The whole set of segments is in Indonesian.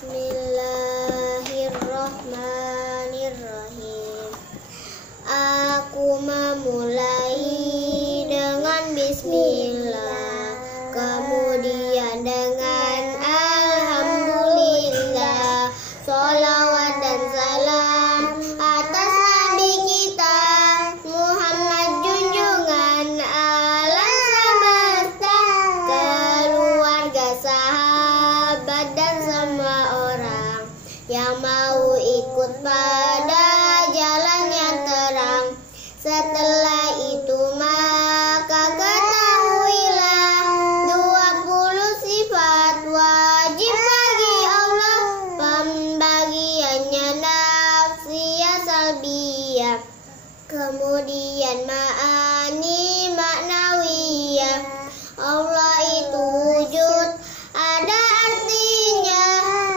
Bismillahirrahmanirrahim. Aku memulai dengan bismillah, kemudian dengan alhamdulillah. Sholawat dan salam atas Nabi kita Muhammad, junjungan alam semesta, keluarga, sahabat, dan semua orang yang mau ikut pada jalan yang terang. Setelah itu maka ketahuilah 20 sifat wajib bagi Allah, pembagiannya nafsiyah salbiyah, kemudian ma'ani maknawiyah. Allah itu wujud, ada artinya,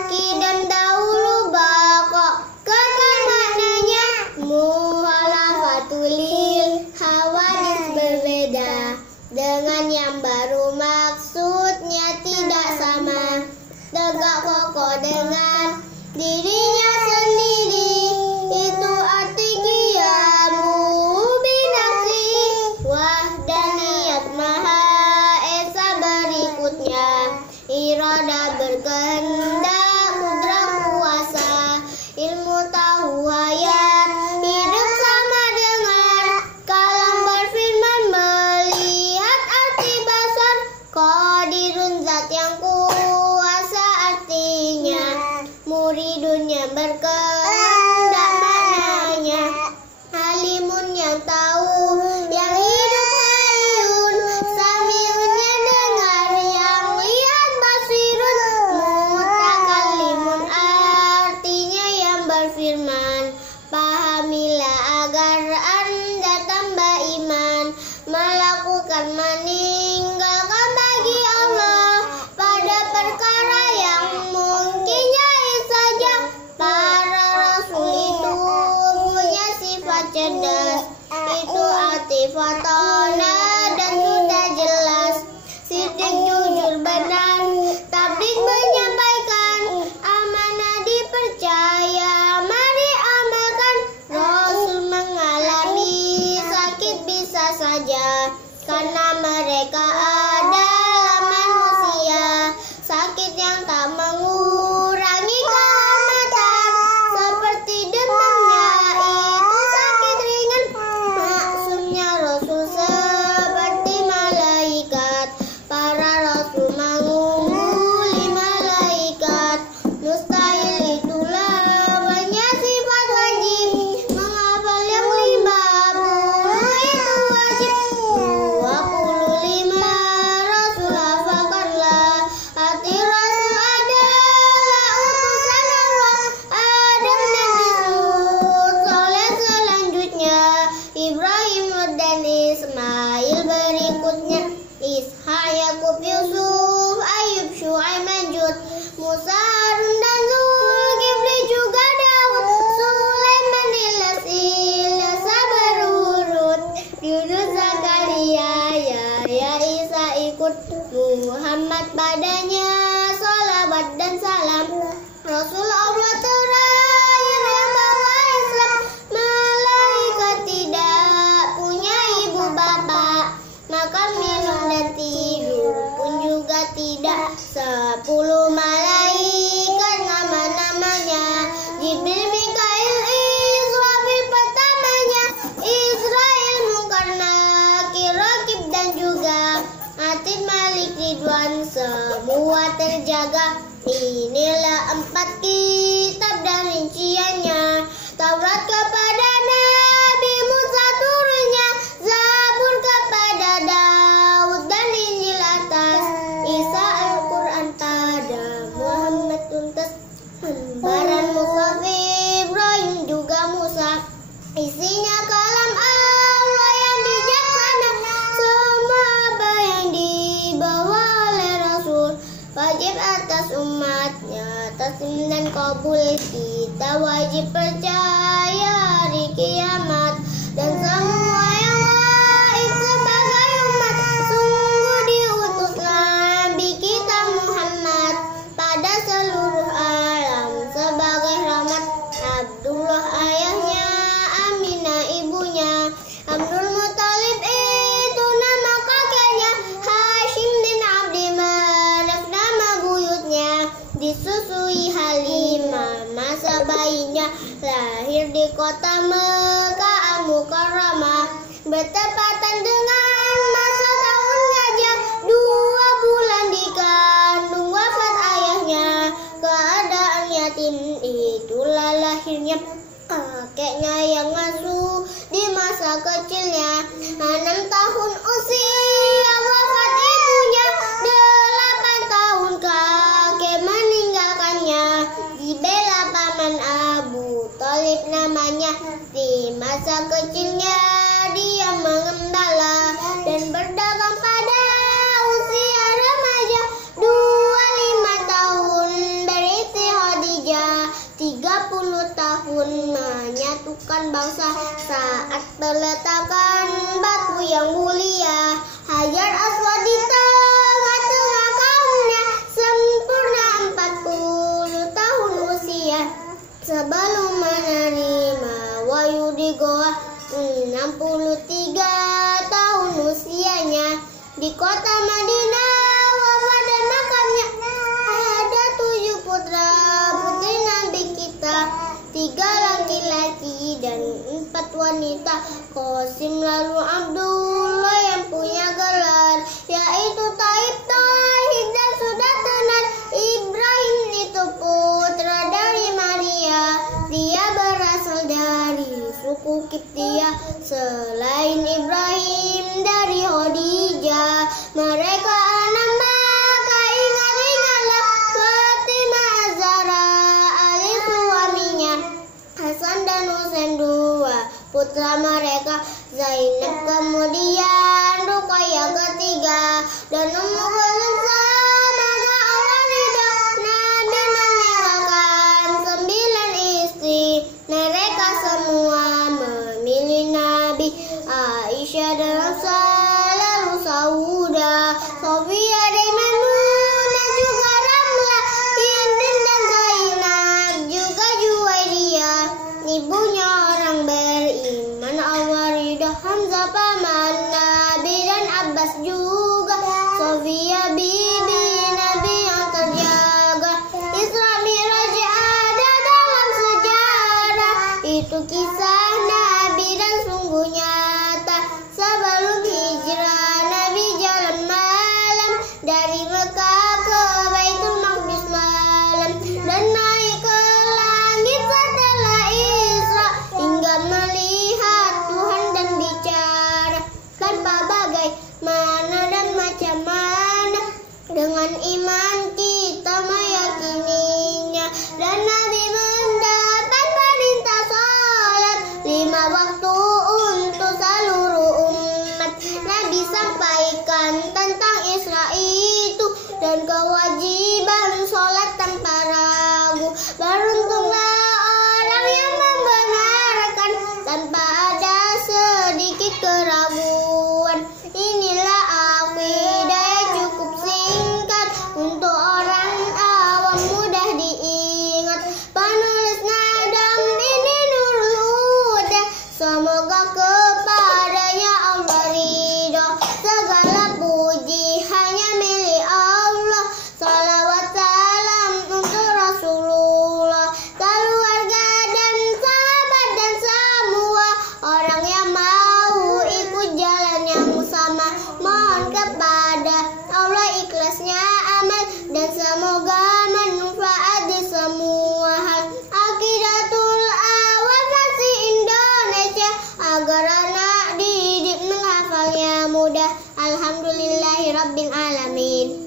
kidam dahulu baka, kekal maknanya, muhalafatulil hawadis berbeda dengan yang baru, maksudnya tidak sama. Tegak kokoh dengan dirinya sendiri, itu arti qiyamu binafsi, wahdaniyat maha esa. Berikutnya irada berkehendak, kudrat kuasa, ilmu tahu hayat, hidup sama dengar, kalam berfirman, melihat arti basar, qadirun zat yang kuasa artinya, muridun yang berkehendak maknanya, alimun yang tahu, yang hidup hayyun, samiun yang dengar, yang lihat basirun, mutakallimun artinya yang berfirman. Pahamilah agar Anda tambah iman, melakukan meninggalkan bagi Allah pada perkara yang mungkin jahil saja. Para rasul itu punya sifat cerdas, itu arti fatona dan sudah jelas. Sidik, jujur, benar, tabligh menyampaikan, amanah dipercaya, mari amalkan. Rasul mengalami sakit bisa saja, karena mereka adalah manusia. Sakit yang tak mengurangi kehormatan, seperti demamnya itu sakit ringan. Maksumnya Rasul seperti malaikat, para rasul mengungguli malaikat. Mustahil itulah banyak sifat wajib, menghafal yang 50 itu wajib. 25 Rasul hafalkanlah, hati Rasul adalah utusan Allah. Adam Nabi Nuh, Saleh selanjutnya, Ibrahim dan Ismail berikutnya, Ishak, Yakub, Yusuf, Ayub, Syuaib, Hud, Musa, Harun dan Zulkifli, juga Daud, Sulaiman, Ilyas, Ilyasa berurut, Yunus, Zakaria, Yahya, Isa ikut, Muhammad padanya sholawat dan salam. Rasul Allah terakhir yang bawa Islam, malaikat tidak punya ibu bapak, makan, minum, dan tidur pun juga tidak. 10 malaikat nama-namanya, Jibril, Mikail, Israfil pertamanya, Israel, Munkar, Nakir, Rakib, dan juga Atid, Malik, Ridwan, semua terjaga. Inilah 4 kitab dan rinciannya. Taurat kepada Nabi Musa turunnya, Zabur kepada Daud, dan Injil atas Isa, Al-Quran pada Muhammad tuntas, lembaran mushaf Ibrahim juga Musa, isinya kalam Allah yang bijaksana. Semua apa yang dibawa oleh Rasul wajib atas umatnya, taslim dan kabul. Kita wajib percaya hari kiamat dan semua yang lain sebagai umat. Sungguh diutus Nabi kita Muhammad pada seluruh lahir di kota Mekah Al-Mukarramah, bertepatan dengan masa tahun gajah, 2 bulan dikandung wafat ayahnya. Keadaan yatim itulah lahirnya kakeknya yang ngasuh di masa kecilnya. 6 tahun usia wafat ibunya, 8 tahun kakek meninggalkannya. Dibela paman Abu Thalib namanya. Di masa kecilnya dia mengembala dan berdagang pada usia remaja. 25 tahun berisi Khadijah, 30 tahun menyatukan bangsa saat peletakan batu yang mulia. Hajar Aswad di tengah-tengah kaumnya, sempurna 40 tahun usia sebelum menerima wahyu di goa. 63 tahun usianya di kota Madinah wafat dan makamnya. Ada 7 putra putri Nabi kita, 3 laki-laki dan 4 wanita. Qasim lalu Abdullah yang punya gelar, yaitu Taib, Tahir dan sudah tenar. Ibrahim itu putra dari Maria, dia berasal dari suku Kiptia. Selain Ibrahim dari Khadijah, mereka anak maka ingat-ingatlah Fatimah Zahra, Ali suaminya, Hasan dan Husain 2 putra mereka, Zainab kemudian Ruqayyah ketiga, dan Ummu Kulsum. Semoga Allah ridha, Nabi meninggalkan 9 istri, mereka semua memilih Nabi. Aisyah dan Hafsa, lalu Sauda, Sofia dan Maimunah, juga Ramlah, Hindin dan Zainab, juga Juwairiyah. Ibunya orang beriman, Allah ridha, Hamzah paman Nabi dan Abbas juga. Sofia bibi Nabi yang terjaga. Isra Mi'raj ada dalam sejarah, itu kisah Nabi dan sungguh nyata. Sebelum hijrah Nabi jalan malam dari Mekah ke Baitul Maqdis malam, dan naik ke langit setelah Isra hingga melihat Tuhan dan bicara tanpa bagaimana dan macam mana. Dengan iman kita meyakininya, dan Nabi mendapat perintah salat 5 waktu untuk seluruh umat. Nabi sampaikan tentang Isra itu dan kewajiban sholat tanpa ragu. Beruntunglah orang yang membenarkan tanpa ada sedikit keraguan. Inilah akidah yang cukup singkat untuk orang awam, mudah diingat. Penulis nadam ini Nurul Huda, semoga kepadanya Allah ridho. Segala puji hanya milik Allah. Salawat salam untuk Rasulullah, keluarga dan sahabat dan semua orang yang mau ikut jalan yang sama. Mohon kepada Allah ikhlasnya amal, dan semoga manfaat di semua hal. Aqidatul Awal versi Indonesia, agar anak didik menghafalnya mudah. Alhamdulillahirabbil alamin.